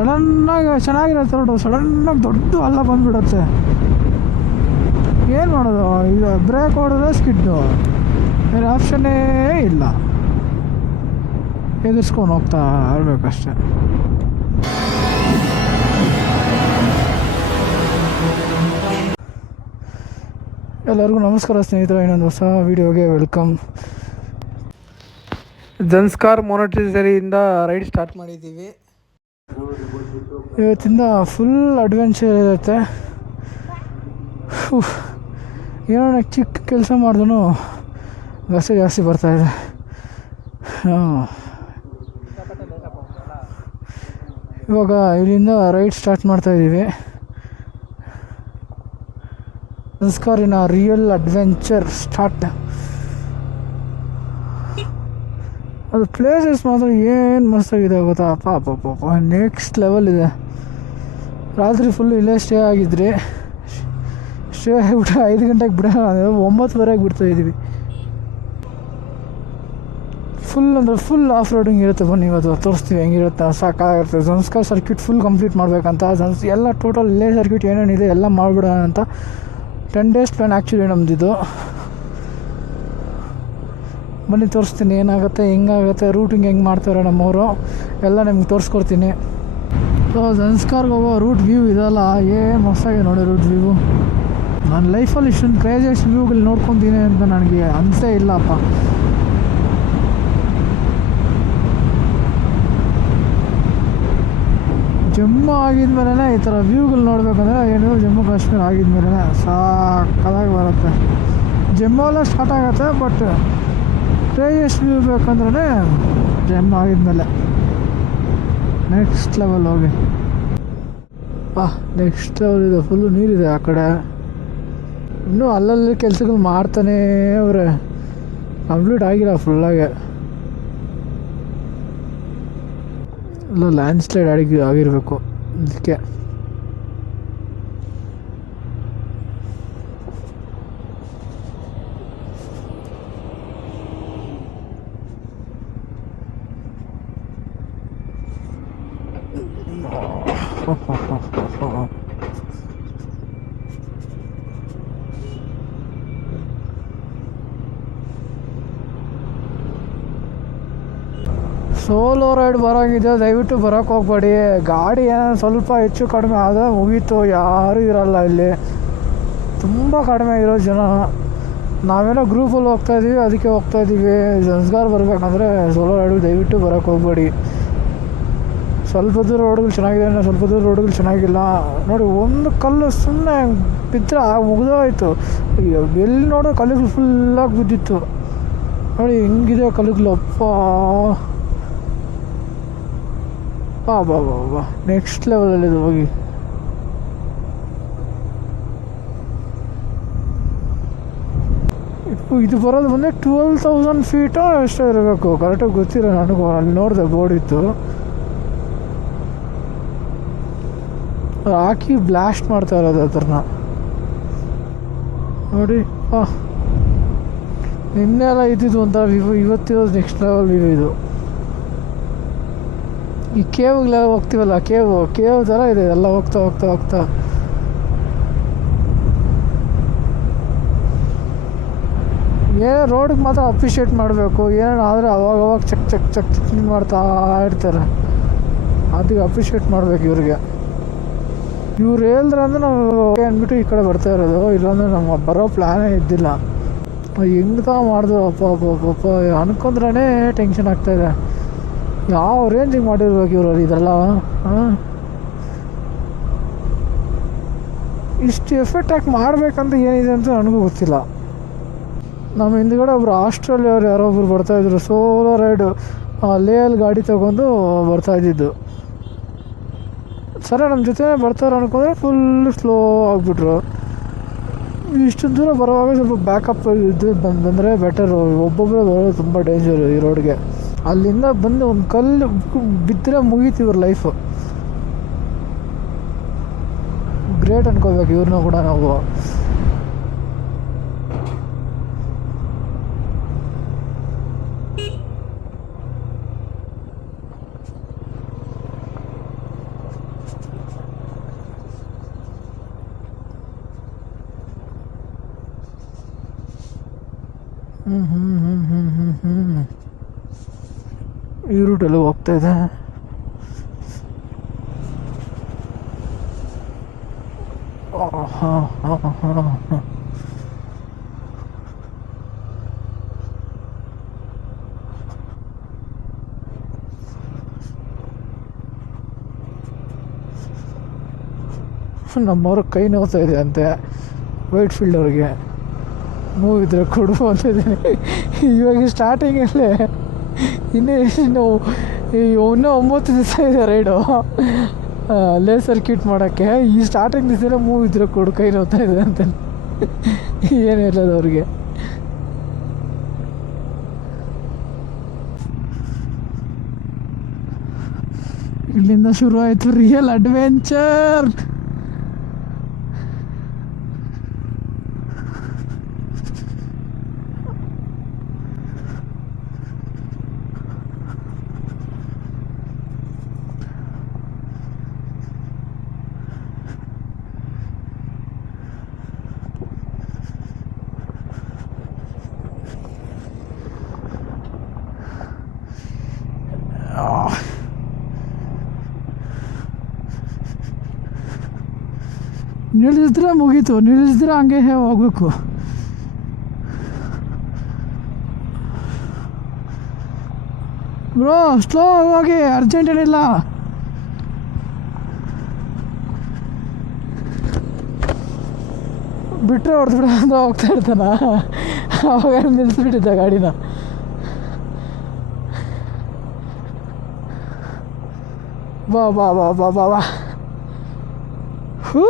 ಸಡನ್ನಾಗಿ ಚೆನ್ನಾಗಿರುತ್ತೆ ರೋಡು, ಸಡನ್ನಾಗಿ ದೊಡ್ಡ ಹಳ್ಳ ಬಂದುಬಿಡುತ್ತೆ. ಏನು ಮಾಡೋದು, ಈಗ ಬ್ರೇಕ್ ಹೊಡೆದ್ರೆ ಸ್ಕಿಡ್ಡು, ಬೇರೆ ಆಪ್ಷನ್ನೇ ಇಲ್ಲ, ಎದುರಿಸ್ಕೊಂಡು ಹೋಗ್ತಾ ಇರಬೇಕಷ್ಟೆ. ಎಲ್ಲರಿಗೂ ನಮಸ್ಕಾರ ಸ್ನೇಹಿತರೆ, ಇನ್ನೊಂದು ಹೊಸ ವೀಡಿಯೋಗೆ ವೆಲ್ಕಮ್. ಜನ್ಸ್ಕಾರ್ ಮೊನಟರಿಯಿಂದ ರೈಡ್ ಸ್ಟಾರ್ಟ್ ಮಾಡಿದ್ದೀವಿ. ಇವತ್ತಿಂದ ಫುಲ್ ಅಡ್ವೆಂಚರ್ ಇರುತ್ತೆ. ಏನೋ ಚಿಕ್ಕ ಕೆಲಸ ಮಾಡಿದ್ರೂ ಗಸೆ ಜಾಸ್ತಿ ಬರ್ತಾಯಿದೆ. ಇವಾಗ ಇಲ್ಲಿಂದ ರೈಡ್ ಸ್ಟಾರ್ಟ್ ಮಾಡ್ತಾಯಿದ್ದೀವಿ. ಜನ್ಸ್ಕಾರಿನ ರಿಯಲ್ ಅಡ್ವೆಂಚರ್ ಸ್ಟಾರ್ಟ್. ಅದು ಪ್ಲೇಸಸ್ ಮಾತ್ರ ಏನು ಮಸ್ತಾಗಿದೆ ಗೊತ್ತಾ, ಪಾಪ ನೆಕ್ಸ್ಟ್ ಲೆವೆಲ್ ಇದೆ. ರಾತ್ರಿ ಫುಲ್ಲು ಇಲ್ಲೇ ಸ್ಟೇ ಆಗಿದ್ರಿ. ಸ್ಟೇ ಆಗಿಬಿಟ್ಟು 5 ಗಂಟೆಗೆ ಬಿಡೋಣ, 9:30ಗೆ ಬಿಡ್ತಾಯಿದ್ದೀವಿ. ಫುಲ್ ಅಂದರೆ ಫುಲ್ ಆಫ್ ರೋಡಿಂಗ್ ಇರುತ್ತೆ. ಬನ್ನಿ ಇವತ್ತು ತೋರಿಸ್ತೀವಿ ಹೆಂಗಿರುತ್ತೆ. ಸಾಕಾಗಿರುತ್ತೆ. ಜನ್ಸ್ಕಾರ್ ಸರ್ಕ್ಯೂಟ್ ಫುಲ್ ಕಂಪ್ಲೀಟ್ ಮಾಡಬೇಕಂತ, ಎಲ್ಲ ಟೋಟಲ್ ಇಲ್ಲೇ ಸರ್ಕ್ಯೂಟ್ ಏನೇನಿದೆ ಎಲ್ಲ ಮಾಡಿಬಿಡೋಣ ಅಂತ 10 days ಪ್ಲ್ಯಾನ್ ಆ್ಯಕ್ಚುಲಿ ನಮ್ಮದಿದ್ದು. ಬನ್ನಿ ತೋರಿಸ್ತೀನಿ ಏನಾಗುತ್ತೆ, ಹೆಂಗಾಗುತ್ತೆ, ರೂಟಿಂಗ್ ಹೆಂಗೆ ಮಾಡ್ತಾರೆ ನಮ್ಮವರು ಎಲ್ಲ ನಿಮ್ಗೆ ತೋರಿಸ್ಕೊಡ್ತೀನಿ. ಸೊ ಜನ್ಸ್ಕಾರ್ಗೆ ಹೋಗೋ ರೂಟ್ ವ್ಯೂ ಇದಲ್ಲ, ಏನು ಮಸ್ತಾಗಿದೆ ನೋಡಿ ರೂಟ್ ವ್ಯೂ. ನನ್ನ ಲೈಫಲ್ಲಿ ಇಷ್ಟೊಂದು ಕ್ರೇಜಿಯಸ್ಟ್ ವ್ಯೂಗಳು ನೋಡ್ಕೊತೀನಿ ಅಂತ ನನಗೆ ಅನಿಸೇ ಇಲ್ಲಪ್ಪ. ಜಮ್ಮು ಆಗಿದ್ಮೇಲೆ ಈ ಥರ ವ್ಯೂಗಳು ನೋಡಬೇಕಂದ್ರೆ ಏನು, ಜಮ್ಮು ಕಾಶ್ಮೀರ ಆಗಿದ್ಮೇಲೆ ಸಾಕಾಗಿ ಬರುತ್ತೆ. ಜಮ್ಮುವಲ್ಲೇ ಸ್ಟಾರ್ಟ್ ಆಗುತ್ತೆ, ಬಟ್ ಕ್ರೇಜಿಯಸ್ಟ್ ವ್ಯೂ ಬೇಕಂದ್ರೆ ಜಮ್ಮು ಆಗಿದ್ಮೇಲೆ ನೆಕ್ಸ್ಟ್ ಲೆವೆಲ್ ಹೋಗಿ. ನೆಕ್ಸ್ಟ್ ಲೆವೆಲ್ ಇದೆ, ಫುಲ್ಲು ನೀರಿದೆ ಆ ಕಡೆ. ಇನ್ನೂ ಅಲ್ಲಲ್ಲಿ ಕೆಲಸಗಳು ಮಾಡ್ತಾನೇ ಅವರೇ, ಕಂಪ್ಲೀಟ್ ಆಗಿಲ್ಲ ಫುಲ್ಲಾಗೆ. ಎಲ್ಲ ಲ್ಯಾಂಡ್ ಸ್ಲೈಡ್ ಆಗಿರಬೇಕು ಅದಕ್ಕೆ. ಸೋಲೋ ರೈಡ್ ಬರೋಂಗಿದೆ, ದಯವಿಟ್ಟು ಬರೋಕ್ಕೆ ಹೋಗ್ಬೇಡಿ. ಗಾಡಿ ಏನೋ ಸ್ವಲ್ಪ ಹೆಚ್ಚು ಕಡಿಮೆ ಆದರೆ ಮುಗೀತು, ಯಾರೂ ಇರೋಲ್ಲ ಇಲ್ಲಿ, ತುಂಬ ಕಡಿಮೆ ಇರೋ ಜನ. ನಾವೇನೋ ಗ್ರೂಪಲ್ಲಿ ಹೋಗ್ತಾಯಿದ್ದೀವಿ, ಅದಕ್ಕೆ ಹೋಗ್ತಾಯಿದ್ದೀವಿ. ಜನ್ಸ್ಕಾರ್ ಬರಬೇಕಂದ್ರೆ ಸೋಲೋ ರೈಡು ದಯವಿಟ್ಟು ಬರೋಕ್ಕೆ ಹೋಗ್ಬೇಡಿ. ಸ್ವಲ್ಪ ದೂರ ರೋಡ್ಗಳು ಚೆನ್ನಾಗಿದೆ, ಸ್ವಲ್ಪ ದೂರ ರೋಡ್ಗಳು ಚೆನ್ನಾಗಿಲ್ಲ ನೋಡಿ. ಒಂದು ಕಲ್ಲು ಸುಮ್ಮನೆ ಬಿದ್ದರೆ ಮುಗಿದೋಯ್ತು. ಎಲ್ಲಿ ನೋಡೋ ಕಲ್ಲುಗಳು ಫುಲ್ಲಾಗಿ ಬಿದ್ದಿತ್ತು ನೋಡಿ, ಹೆಂಗಿದೆ ಕಲ್ಲುಗಳು. ಬಾ ನೆಕ್ಸ್ಟ್ ಲೆವೆಲಲ್ಲಿದೆ ಹೋಗಿ. ಇದು ಬರೋದು ಬಂದರೆ 12,000 ಫೀಟೋ ಎಷ್ಟೋ ಇರಬೇಕು, ಕರೆಕ್ಟಾಗಿ ಗೊತ್ತಿಲ್ಲ ನನಗೂ. ಅಲ್ಲಿ ನೋಡಿದೆ ಬೋರ್ಡ್ ಇತ್ತು, ಹಾಕಿ ಬ್ಲಾಸ್ಟ್ ಮಾಡ್ತಾ ಇರೋದು ಅದನ್ನ ನೋಡಿ. ನಿನ್ನೆಲ್ಲ ಇದ್ದಿದ್ದು ಒಂಥರ ವ್ಯೂ, ಇವತ್ತಿರೋದು ನೆಕ್ಸ್ಟ್ ಲೆವೆಲ್ ವ್ಯೂ ಇದು. ಈ ಕೇವ್ಗಳೆಲ್ಲ ಹೋಗ್ತೀವಲ್ಲ, ಕೇವ್ ಥರ ಇದೆ ಎಲ್ಲ. ಹೋಗ್ತಾ ಏನೋ ರೋಡಿಗೆ ಮಾತ್ರ ಅಪ್ರಿಷಿಯೇಟ್ ಮಾಡಬೇಕು. ಏನೋ ಆದರೆ ಅವಾಗ ಚೆಕ್ ಮಾಡ್ತಾ ಇರ್ತಾರೆ, ಅದಕ್ಕೆ ಅಪ್ರಿಷಿಯೇಟ್ ಮಾಡಬೇಕು ಇವ್ರಿಗೆ. ಇವ್ರು ಹೇಳಿದ್ರೆ ಅಂದರೆ ನಾವು ಅಂದ್ಬಿಟ್ಟು ಈ ಕಡೆ ಬರ್ತಾ ಇರೋದು, ಇಲ್ಲಾಂದರೆ ನಮ್ಮ ಬರೋ ಪ್ಲ್ಯಾನೇ ಇದ್ದಿಲ್ಲ. ಹೆಂಗ್ತಾ ಮಾಡಿದ್ರು ಅಪ್ಪ ಅನ್ಕೊಂಡ್ರೇ ಟೆನ್ಷನ್ ಆಗ್ತಾಯಿದೆ. ಯಾವ ರೇಂಜಿಗೆ ಮಾಡಿರ್ಬೇಕು ಇವರು ಇದೆಲ್ಲ. ಇಷ್ಟು ಎಫೆಕ್ಟ್ ಹಾಕಿ ಮಾಡಬೇಕಂತ ಏನಿದೆ ಅಂತ ನನಗೂ ಗೊತ್ತಿಲ್ಲ. ನಮ್ಮ ಹಿಂದ್ಗಡೆ ಒಬ್ಬರು ಆಸ್ಟ್ರೇಲಿಯವ್ರು ಯಾರೋ ಒಬ್ರು ಬರ್ತಾಯಿದ್ರು, ಸೋಲೋ ರೈಡು ಲೇಯಲ್ಲಿ ಗಾಡಿ ತೊಗೊಂಡು ಬರ್ತಾಯಿದ್ದಿದ್ದು. ಸರಿ ನಮ್ಮ ಜೊತೆ ಬರ್ತಾರೆ ಅನ್ಕೊಂಡ್ರೆ ಫುಲ್ ಸ್ಲೋ ಆಗಿಬಿಟ್ರು. ಇಷ್ಟು ದೂರ ಬರುವಾಗ ಸ್ವಲ್ಪ ಬ್ಯಾಕಪ್ ಇದು ಬಂದರೆ ಬೆಟರು. ಒಬ್ಬೊಬ್ಬರೇ ಬರೋದು ತುಂಬ ಡೇಂಜರು ಈ ರೋಡ್ಗೆ. ಅಲ್ಲಿಂದ ಬಂದು ಒಂದು ಕಲ್ಲು ಬಿದ್ದರೆ ಮುಗೀತು ಇವ್ರ ಲೈಫು. ಗ್ರೇಟ್ ಅನ್ಕೋಬೇಕು ಇವ್ರನ್ನ ಕೂಡ ನಾವು. ಈ ರೂಟಲ್ಲಿ ಹೋಗ್ತಾ ಇದೆ. ಹಾಂ ಹಾಂ ಹಾಂ ಹಾಂ. ನಮ್ಮವ್ರ ಕೈ ನೋವ್ತಾ ಇದೆ ಅಂತೆ ವೈಟ್ ಫೀಲ್ಡ್ ಅವ್ರಿಗೆ. ನೋವಿದ್ರೆ ಕೊಡು ಅಂತಿದ್ದೀನಿ. ಇವಾಗ ಸ್ಟಾರ್ಟಿಂಗಲ್ಲೇ ಇನ್ನೂ 9 ದಿವಸ ಇದೆ ರೈಡು ಲೇ ಸರ್ಕ್ಯೂಟ್ ಮಾಡೋಕ್ಕೆ. ಈ ಸ್ಟಾರ್ಟಿಂಗ್ ದಿವಸನೇ ಮೂವ್ ಇದ್ರೆ ಕೊಡು ಕೈ ನೋವ್ತಾ ಇದೆ ಅಂತ ಏನು ಹೇಳೋದು ಅವ್ರಿಗೆ. ಇಲ್ಲಿಂದ ಶುರು ಆಯಿತು ರಿಯಲ್ ಅಡ್ವೆಂಚರ್. ನಿಲ್ಲಿಸಿದ್ರೆ ಮುಗೀತು, ನಿಲ್ಲಿಸಿದ್ರೆ ಹಂಗೆ ಹೋಗ್ಬೇಕು. ಬ್ರೋ ಸ್ಲೋ ಹೋಗಿ, ಅರ್ಜೆಂಟ್ ಏನಿಲ್ಲ. ಬಿಟ್ಟರೆ ಹೊಡೆದ್ಬಿಡ ಅಂತ ಹೋಗ್ತಾ ಇರ್ತಾನ. ಅವಾಗ ನಿಲ್ಲಿಸ್ಬಿಟ್ಟಿದ್ದ ಗಾಡಿನ. ಬಾ ಬಾ ಬಾ ಬಾ ಬಾ ಬಾ. ಹೂ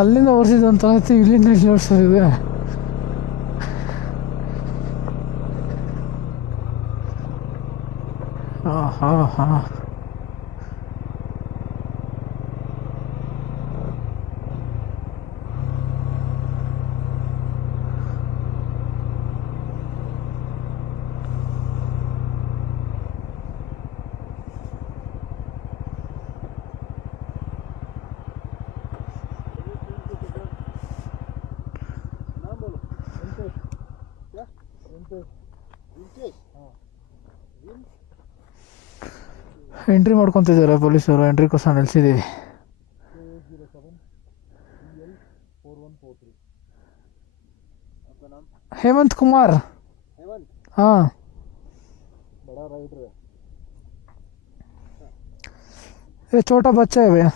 ಅಲ್ಲಿಂದ ಓಡಿಸಿದಂತ ಇಲ್ಲಿಂದ ಇಲ್ಲಿ ಓಡಿಸೋದಿದೆ. ಹಾಂ ಹಾಂ ಹಾಂ. ಎಂಟ್ರಿ ಮಾಡ್ಕೊತಿದ್ದಾರೆ ಪೊಲೀಸರು. ಎಂಟ್ರಿಗೋಸ್ಕರ ನಿಲ್ಸಿದ್ದೀವಿ. ಹೇಮಂತ್ ಕುಮಾರ್. ಹಾಂ, ये छोटा बच्चा है भैया.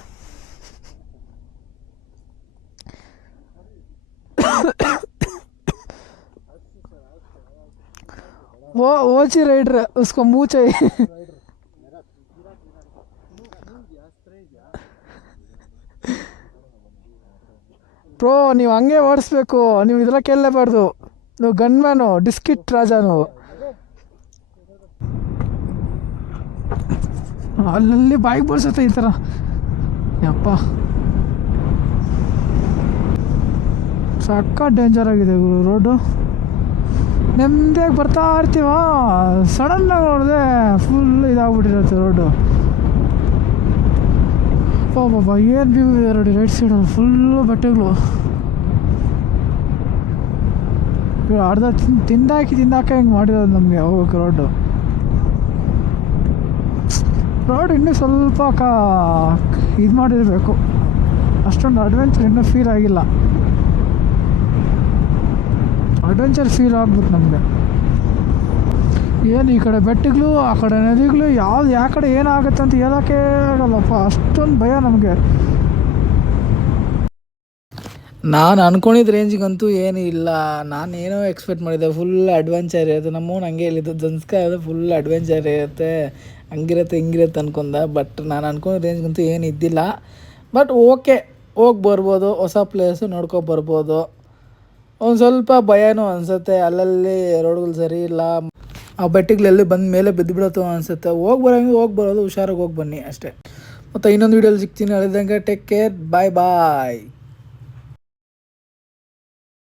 वो ओची राइडर, उसको मुँह चाहिए. ಬ್ರೋ ನೀವು ಹಂಗೆ ಓಡಿಸ್ಬೇಕು, ನೀವು ಇದೆಲ್ಲ ಕೇಳಲೇಬಾರ್ದು. ನೀವು ಗನ್ ಮ್ಯಾನು, ಡಿಸ್ಕಿಟ್ ರಾಜನು. ಅಲ್ಲಲ್ಲಿ ಬಾಯಿಗೆ ಬರ್ಸುತ್ತೆ ಈ ಥರ. ಯಪ್ಪ ಸಕ್ಕ ಡೇಂಜರ್ ಆಗಿದೆ ಗುರು ರೋಡು. ನೆಮ್ಮದಿಯಾಗಿ ಬರ್ತಾ ಇರ್ತೀವ, ಸಡನ್ನಾಗಿ ನೋಡಿದೆ ಫುಲ್ ಇದಾಗ್ಬಿಟ್ಟಿರುತ್ತೆ ರೋಡು. ಬಾಬಾ ಏನು ವ್ಯೂ ಇದೆ ನೋಡಿ ರೈಟ್ ಸೈಡಲ್ಲಿ ಫುಲ್ಲು ಬೆಟ್ಟಗಳು. ಅರ್ಧ ತಿಂದಾಕಿ ಹಿಂಗೆ ಮಾಡಿರೋದು ನಮಗೆ ಹೋಗೋಕೆ ರೋಡು. ರೋಡ್ ಇನ್ನೂ ಸ್ವಲ್ಪ ಇದು ಮಾಡಿರಬೇಕು. ಅಷ್ಟೊಂದು ಅಡ್ವೆಂಚರ್ ಇನ್ನೂ ಫೀಲ್ ಆಗಿಲ್ಲ. ಅಡ್ವೆಂಚರ್ ಫೀಲ್ ಆಗ್ಬಿಟ್ಟು ನಮಗೆ. ಏನು ಈ ಕಡೆ ಬೆಟ್ಟಗಳು, ಆ ಕಡೆ ನದಿಗಳು, ಯಾವ ಕಡೆ ಏನಾಗುತ್ತೆ ಅಂತ ಹೇಳೋಕ್ಕೆ ಆಗಲ್ಲಪ್ಪ. ಅಷ್ಟೊಂದು ಭಯ ನಮಗೆ. ನಾನು ಅಂದ್ಕೊಂಡಿದ್ದ ರೇಂಜಿಗಂತೂ ಏನೂ ಇಲ್ಲ. ನಾನು ಏನೋ ಎಕ್ಸ್ಪೆಕ್ಟ್ ಮಾಡಿದ್ದೆ ಫುಲ್ ಅಡ್ವೆಂಚರ್ ಇರುತ್ತೆ. ನಮ್ಮವ್ನು ಹಂಗೆ ಹೇಳಿದ್ದು, ಜನ್ಸ್ಕಾಯ ಫುಲ್ ಅಡ್ವೆಂಚರ್ ಇರುತ್ತೆ, ಹಂಗಿರುತ್ತೆ ಹಿಂಗಿರುತ್ತೆ ಅಂದ್ಕೊಂಡ. ಬಟ್ ನಾನು ಅಂದ್ಕೊಂಡಿದ್ದ ರೇಂಜ್ಗಂತೂ ಏನು ಇದ್ದಿಲ್ಲ. ಬಟ್ ಓಕೆ, ಹೋಗಿ ಬರ್ಬೋದು, ಹೊಸ ಪ್ಲೇಸು ನೋಡ್ಕೊಬರ್ಬೋದು. ಒಂದು ಸ್ವಲ್ಪ ಭಯನೂ ಅನಿಸುತ್ತೆ, ಅಲ್ಲಲ್ಲಿ ರೋಡ್ಗಳು ಸರಿ ಇಲ್ಲ, ಆ ಬೆಟ್ಟಗಳೆಲ್ಲಿ ಬಂದ ಮೇಲೆ ಬಿದ್ದುಬಿಡತ್ತೋ ಅನಿಸುತ್ತೆ. ಹೋಗಿ ಬರೋದು ಹುಷಾರಾಗಿ ಹೋಗಿ ಬನ್ನಿ ಅಷ್ಟೇ. ಮತ್ತು ಇನ್ನೊಂದು ವೀಡಿಯೋಲಿ ಸಿಗ್ತೀನಿ. ಅಲ್ಲಿದ್ದಂಗೆ ಟೇಕ್ ಕೇರ್, ಬಾಯ್ ಬಾಯ್.